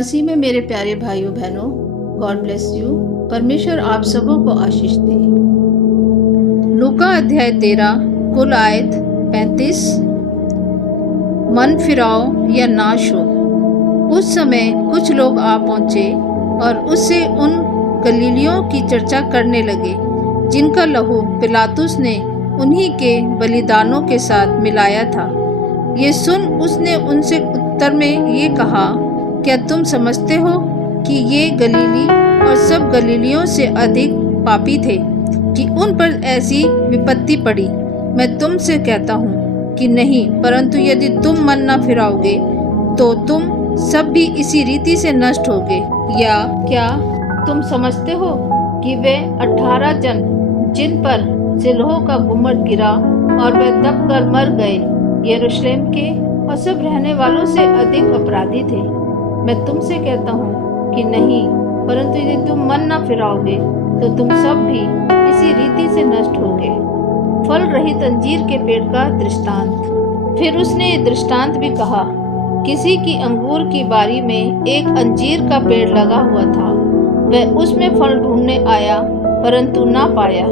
मसीह में मेरे प्यारे भाइयों बहनों, गॉड ब्लेस यू। परमेश्वर आप सबों को आशीष दे। लूका अध्याय 13 कुल आयत 35। मन फिराओ या नाश हो। उस समय कुछ लोग आ पहुंचे और उससे उन गलीलियों की चर्चा करने लगे जिनका लहू पिलातुस ने उन्हीं के बलिदानों के साथ मिलाया था। ये सुन उसने उनसे उत्तर में ये कहा, क्या तुम समझते हो कि ये गलीली और सब गलीलियों से अधिक पापी थे कि उन पर ऐसी विपत्ति पड़ी? मैं तुमसे कहता हूँ कि नहीं, परंतु यदि तुम मन न फिराओगे तो तुम सब भी इसी रीति से नष्ट होगे। या क्या तुम समझते हो कि वे 18 जन जिन पर सिलोह का गुम्मट गिरा और वे दब कर मर गए, यरूशलेम के और सब रहने वालों से अधिक अपराधी थे? मैं तुमसे कहता हूँ कि नहीं, परंतु यदि तुम मन न फिराओगे तो तुम सब भी इसी रीति से नष्ट होगे। फल रहित अंजीर के पेड़ का दृष्टांत। फिर उसने ये दृष्टांत भी कहा, किसी की अंगूर की बारी में एक अंजीर का पेड़ लगा हुआ था। वह उसमें फल ढूंढने आया परंतु ना पाया।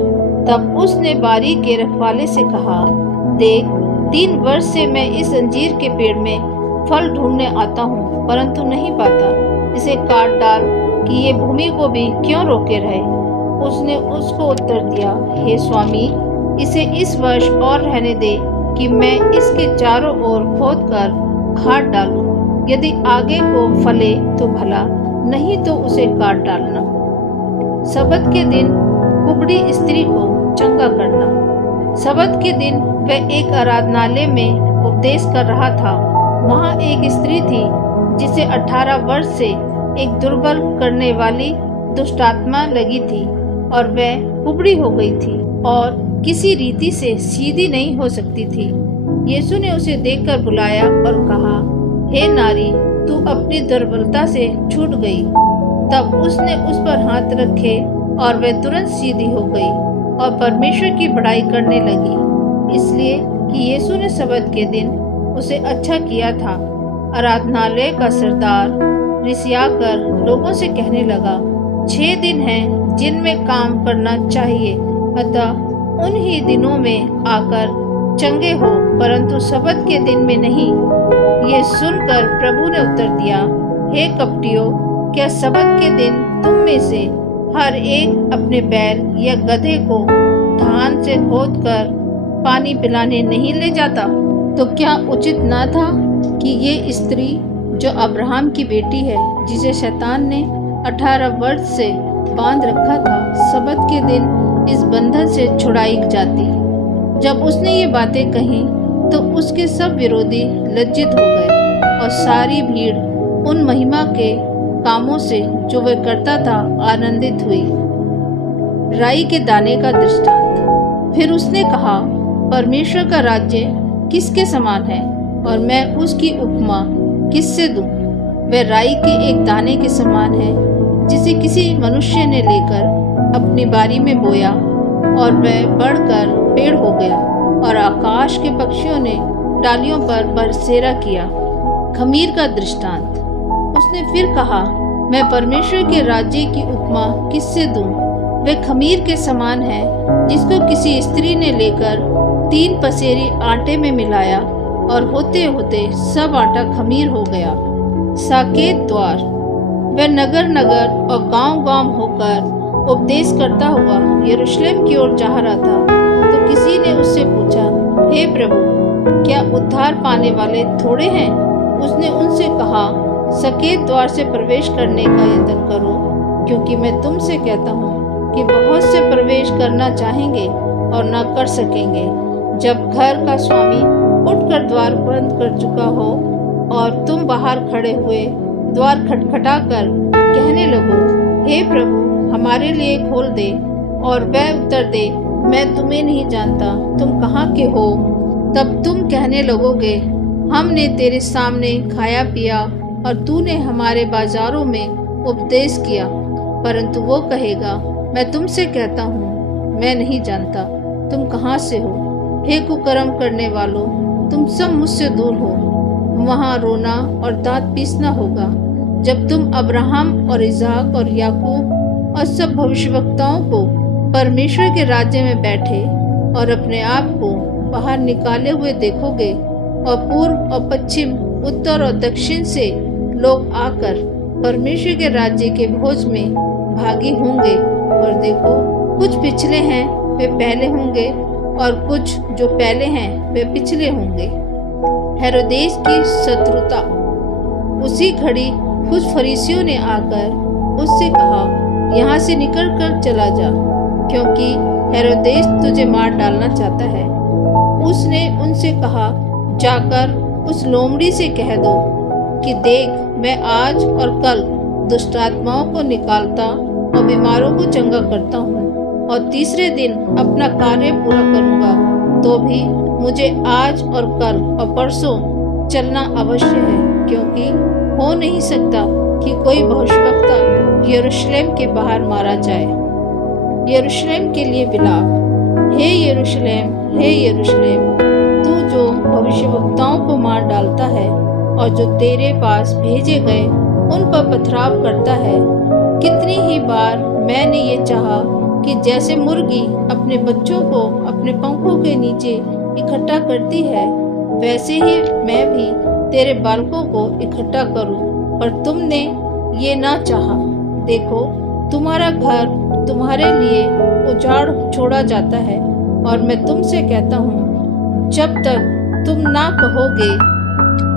तब उसने बारी के रखवाले से कहा, देख, 3 वर्ष से मैं इस अंजीर के पेड़ में फल ढूंढने आता हूँ परंतु नहीं पाता। इसे काट डाल कि ये भूमि को भी क्यों रोके रहे। उसने उसको उत्तर दिया, हे स्वामी, इसे इस वर्ष और रहने दे कि मैं इसके चारों ओर खोद कर खाद डालूं। यदि आगे को फले तो भला, नहीं तो उसे काट डालना। सबत के दिन कुबड़ी स्त्री को चंगा करना। सबत के दिन वह एक आराधनालय में उपदेश कर रहा था। वहाँ एक स्त्री थी जिसे 18 वर्ष से एक दुर्बल करने वाली दुष्टात्मा लगी थी और वह कुबड़ी हो गई थी और किसी रीति से सीधी नहीं हो सकती थी। यीशु ने उसे देखकर बुलाया और कहा, हे नारी, तू अपनी दुर्बलता से छूट गई। तब उसने उस पर हाथ रखे और वह तुरंत सीधी हो गई और परमेश्वर की बड़ाई करने लगी, इसलिए कि यीशु ने सबत के दिन उसे अच्छा किया था। आराधनालय का सरदार रिसियाकर लोगों से कहने लगा, 6 दिन हैं जिनमें काम करना चाहिए, अतः उन ही दिनों में आकर चंगे हो, परंतु सबत के दिन में नहीं। ये सुनकर प्रभु ने उत्तर दिया, हे कपटियों, क्या सबत के दिन तुम में से हर एक अपने बैल या गधे को धान से खोद कर पानी पिलाने नहीं ले जाता? तो क्या उचित न था कि ये स्त्री जो अब्राहम की बेटी है, जिसे शैतान ने 18 वर्ष से बांध रखा था, सबत के दिन इस बंधन से छुड़ाई जाती? जब उसने ये बातें कही तो उसके सब विरोधी लज्जित हो गए और सारी भीड़ उन महिमा के कामों से जो वह करता था आनंदित हुई। राई के दाने का दृष्टांत। फिर उसने कहा, परमेश्वर का राज्य किसके समान है और मैं उसकी उपमा किससे दूं? वह राई के एक दाने के समान है जिसे किसी मनुष्य ने लेकर अपनी बारी में बोया और वह बढ़कर पेड़ हो गया और आकाश के पक्षियों ने डालियों पर बसेरा किया। खमीर का दृष्टांत। उसने फिर कहा, मैं परमेश्वर के राज्य की उपमा किससे दूं? वह खमीर के समान है जिसको किसी स्त्री ने लेकर 3 पसेरी आटे में मिलाया और होते होते सब आटा खमीर हो गया। साकेत द्वार। वह नगर नगर और गांव गांव होकर उपदेश करता हुआ यरूशलेम की ओर जा रहा था, तो किसी ने उससे पूछा, हे प्रभु, क्या उद्धार पाने वाले थोड़े हैं? उसने उनसे कहा, सकेत द्वार से प्रवेश करने का यत्न करो, क्योंकि मैं तुमसे कहता हूँ कि बहुत से प्रवेश करना चाहेंगे और न कर सकेंगे। जब घर का स्वामी उठकर द्वार बंद कर चुका हो और तुम बाहर खड़े हुए द्वार खटखटाकर कहने लगो, हे प्रभु, हमारे लिए खोल दे, और वह उत्तर दे, मैं तुम्हें नहीं जानता, तुम कहाँ के हो? तब तुम कहने लगोगे, हमने तेरे सामने खाया पिया और तूने हमारे बाजारों में उपदेश किया। परंतु वो कहेगा, मैं तुमसे कहता हूँ, मैं नहीं जानता, तुम कहाँ से हो? हे कुकर्म करने वालों, तुम सब मुझसे दूर हो। वहाँ रोना और दांत पीसना होगा जब तुम अब्राहम और इसहाक और याकूब और सब भविष्यवक्ताओं को परमेश्वर के राज्य में बैठे और अपने आप को बाहर निकाले हुए देखोगे और पूर्व और पश्चिम, उत्तर और दक्षिण से लोग आकर परमेश्वर के राज्य के भोज में भागी होंगे। और देखो, कुछ पिछले हैं वे पहले होंगे और कुछ जो पहले हैं वे पिछले होंगे। हेरोदेस की शत्रुता। उसी घड़ी कुछ फरीसियों ने आकर उससे कहा, यहाँ से निकल कर चला जा, क्योंकि हेरोदेस तुझे मार डालना चाहता है। उसने उनसे कहा, जाकर उस लोमड़ी से कह दो कि देख, मैं आज और कल दुष्ट आत्माओं को निकालता और बीमारों को चंगा करता हूँ और तीसरे दिन अपना कार्य पूरा करूँगा। तो भी मुझे आज और कल और परसों चलना अवश्य है, क्योंकि हो नहीं सकता कि कोई भविष्यवक्ता यरूशलेम के बाहर मारा जाए। यरूशलेम के लिए विलाप। हे यरूशलेम, हे यरूशलेम, तू जो भविष्यवक्ताओं को मार डालता है और जो तेरे पास भेजे गए उन पर पथराव करता है। कितनी ही बार मैंने ये चाहा कि जैसे मुर्गी अपने बच्चों को अपने पंखों के नीचे इकट्ठा करती है, वैसे ही मैं भी तेरे बालकों को इकट्ठा करूं, पर तुमने ये ना चाहा। देखो, तुम्हारा घर तुम्हारे लिए उजाड़ छोड़ा जाता है और मैं तुमसे कहता हूँ, जब तक तुम ना कहोगे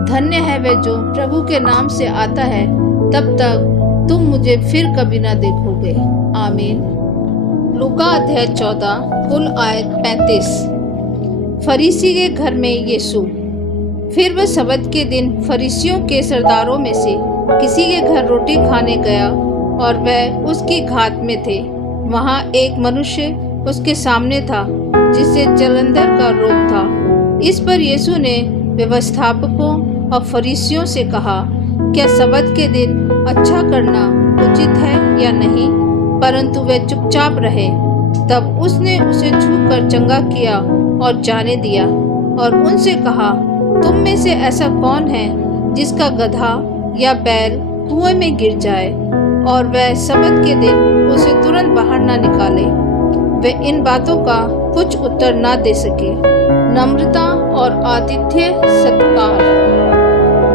धन्य है वह जो प्रभु के नाम से आता है, तब तक तुम मुझे फिर कभी ना देखोगे। आमीन। लूका अध्याय 14 कुल आयत 35। फरीसी के घर में यीशु। फिर वह सबत के दिन फरीसियों के सरदारों में से किसी के घर रोटी खाने गया और वह उसकी घात में थे। वहाँ एक मनुष्य उसके सामने था जिससे जलंधर का रोग था। इस पर यीशु ने व्यवस्थापकों और फरीसियों से कहा, क्या सबत के दिन अच्छा करना उचित है या नहीं? परंतु वे चुपचाप रहे। तब उसने उसे छूकर चंगा किया और जाने दिया और उनसे कहा, तुम में से ऐसा कौन है जिसका गधा या बैल कुएं में गिर जाए और वह सबत के दिन उसे तुरंत बाहर ना निकाले? वे इन बातों का कुछ उत्तर ना दे सके। नम्रता और आतिथ्य सत्कार।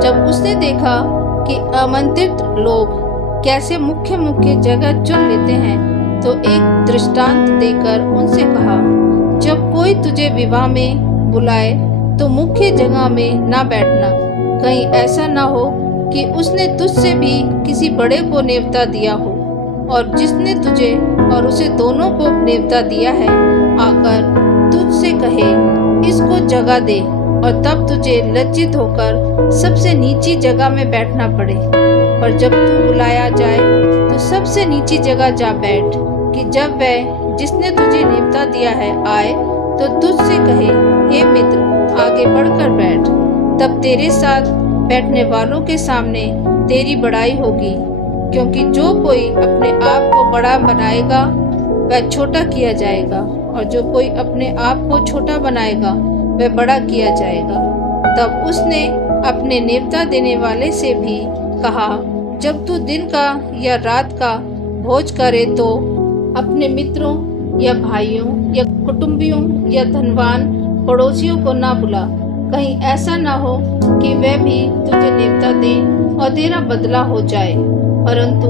जब उसने देखा कि आमंत्रित लोग कैसे मुख्य मुख्य जगह चुन लेते हैं, तो एक दृष्टांत देकर उनसे कहा, जब कोई तुझे विवाह में बुलाए तो मुख्य जगह में ना बैठना, कहीं ऐसा ना हो कि उसने तुझसे भी किसी बड़े को नेवता दिया हो और जिसने तुझे और उसे दोनों को नेवता दिया है आकर तुझसे कहे, इसको जगह दे, और तब तुझे लज्जित होकर सबसे नीची जगह में बैठना पड़े। पर जब तू बुलाया जाए तो सबसे नीची जगह जा बैठ, कि जब वह जिसने तुझे नेवता दिया है आए तो तुझसे कहे, हे मित्र, आगे बढ़कर बैठ। तब तेरे साथ बैठने वालों के सामने तेरी बड़ाई होगी, क्योंकि जो कोई अपने आप को बड़ा बनाएगा वह छोटा किया जाएगा, और जो कोई अपने आप को छोटा बनाएगा वह बड़ा किया जाएगा। तब उसने अपने नेवता देने वाले से भी कहा, जब तू दिन का या रात का भोज करे तो अपने मित्रों या भाइयों या कुटुंबियों या धनवान पड़ोसियों को ना बुला, कहीं ऐसा ना हो कि वे भी तुझे नेवता दें और तेरा बदला हो जाए। परंतु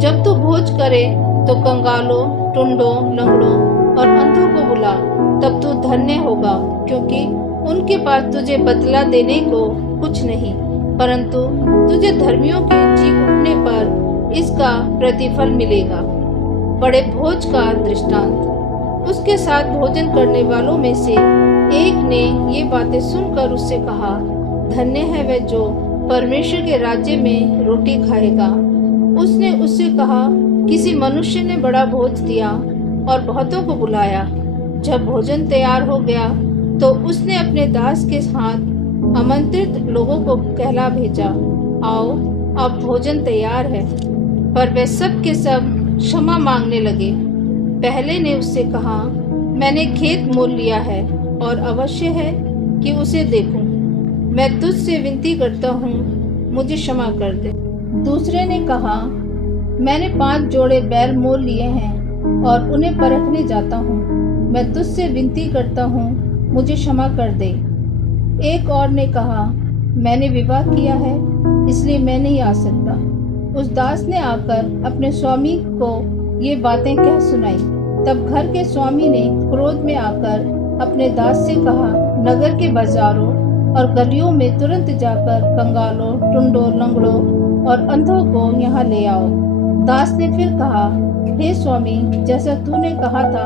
जब तू भोज करे तो कंगालों, टुंडों, लंगड़ों और अंधों को बुला, तब तू धन्य होगा, क्योंकि उनके पास तुझे बदला देने को कुछ नहीं, परंतु तुझे धर्मियों के जी उठने पर इसका प्रतिफल मिलेगा। बड़े भोज का दृष्टांत। उसके साथ भोजन करने वालों में से एक ने ये बातें सुनकर उससे कहा, धन्य है वह जो परमेश्वर के राज्य में रोटी खाएगा। उसने उससे कहा, किसी मनुष्य ने बड़ा भोज दिया और बहुतों को बुलाया। जब भोजन तैयार हो गया तो उसने अपने दास के साथ आमंत्रित लोगों को कहला भेजा, आओ, अब भोजन तैयार है। पर वे सब के सब क्षमा मांगने लगे। पहले ने उससे कहा, मैंने खेत मोल लिया है और अवश्य है कि उसे देखूं। मैं तुझसे विनती करता हूँ, मुझे क्षमा कर दे। दूसरे ने कहा, मैंने 5 जोड़े बैल मोल लिए हैं और उन्हें परखने जाता हूँ। मैं तुझसे विनती करता हूँ, मुझे क्षमा कर दे। एक और ने कहा, मैंने विवाह किया है, इसलिए मैं नहीं आ सकता। उस दास ने आकर अपने स्वामी को ये बातें कह सुनाई। तब घर के स्वामी ने क्रोध में आकर अपने दास से कहा, नगर के बाजारों और गलियों में तुरंत जाकर कंगालों, टुंडों, लंगड़ों और अंधों को यहाँ ले आओ। दास ने फिर कहा, हे स्वामी, जैसा तूने कहा था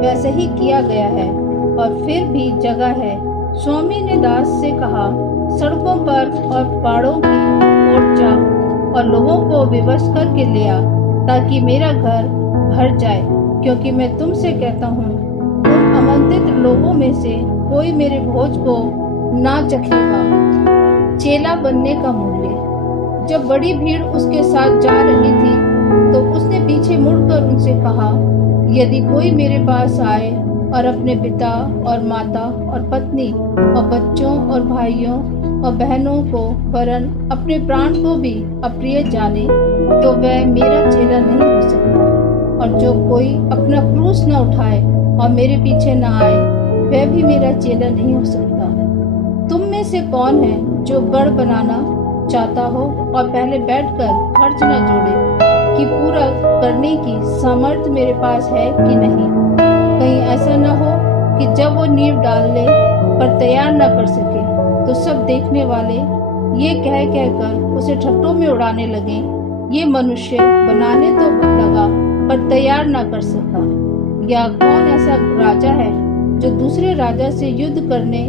वैसे ही किया गया है और फिर भी जगह है। स्वामी ने दास से कहा, सड़कों पर और पहाड़ों की ओर जा और लोगों को विवश करके ले आ, ताकि मेरा घर भर जाए, क्योंकि मैं तुमसे कहता हूँ, उन आमंत्रित लोगों में से कोई मेरे भोज को ना चखेगा। चेला बनने का मूल्य। जब बड़ी भीड़ उसके साथ जा रही थी तो उसने पीछे मुड़कर उनसे कहा, यदि कोई मेरे पास आए और अपने पिता और माता और पत्नी और बच्चों और भाइयों और बहनों को वरन अपने प्राण को भी अप्रिय जाने, तो वह मेरा चेला नहीं हो सकता। और जो कोई अपना क्रूस न उठाए और मेरे पीछे न आए, वह भी मेरा चेला नहीं हो सकता। तुम में से कौन है जो गढ़ बनाना चाहता हो और पहले बैठकर खर्च न जोड़े कि पूरा करने की सामर्थ्य मेरे पास है कि नहीं? कहीं ऐसा न हो कि जब वो नींव डालने पर तैयार न कर सके तो सब देखने वाले ये कह कहकर उसे ठट्टों में उड़ाने लगे, ये मनुष्य बनाने तो लगा पर तैयार न कर सका। या कौन ऐसा राजा है जो दूसरे राजा से युद्ध करने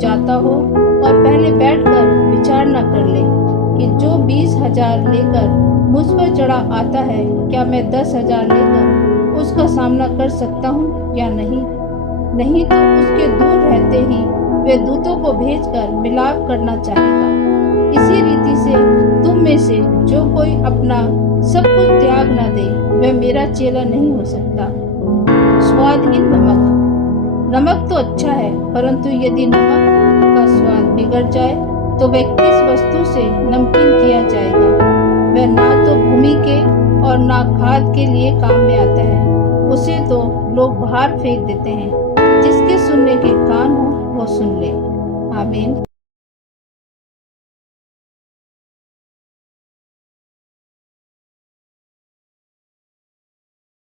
जाता हो और पहले बैठकर विचार न कर ले कि जो 20,000 लेकर मुझ पर चढ़ा आता है, क्या मैं 10,000 लेकर उसका सामना कर सकता हूँ या नहीं? नहीं तो उसके दूर रहते ही वे दूतों को भेजकर मिलाप करना चाहेगा। इसी रीति से तुम में से जो कोई अपना सब कुछ त्याग न दे, वह मेरा चेला नहीं हो सकता। स्वादहीन नमक। नमक तो अच्छा है, परंतु यदि नमक का स्वाद बिगड़ जाए तो वह किस वस्तु से नमकीन किया जाएगा? वह ना तो भूमि के और ना खाद के लिए काम में आता है, उसे तो लोग बाहर फेंक देते हैं। जिसके सुनने के कान हो वो सुन ले। आमीन।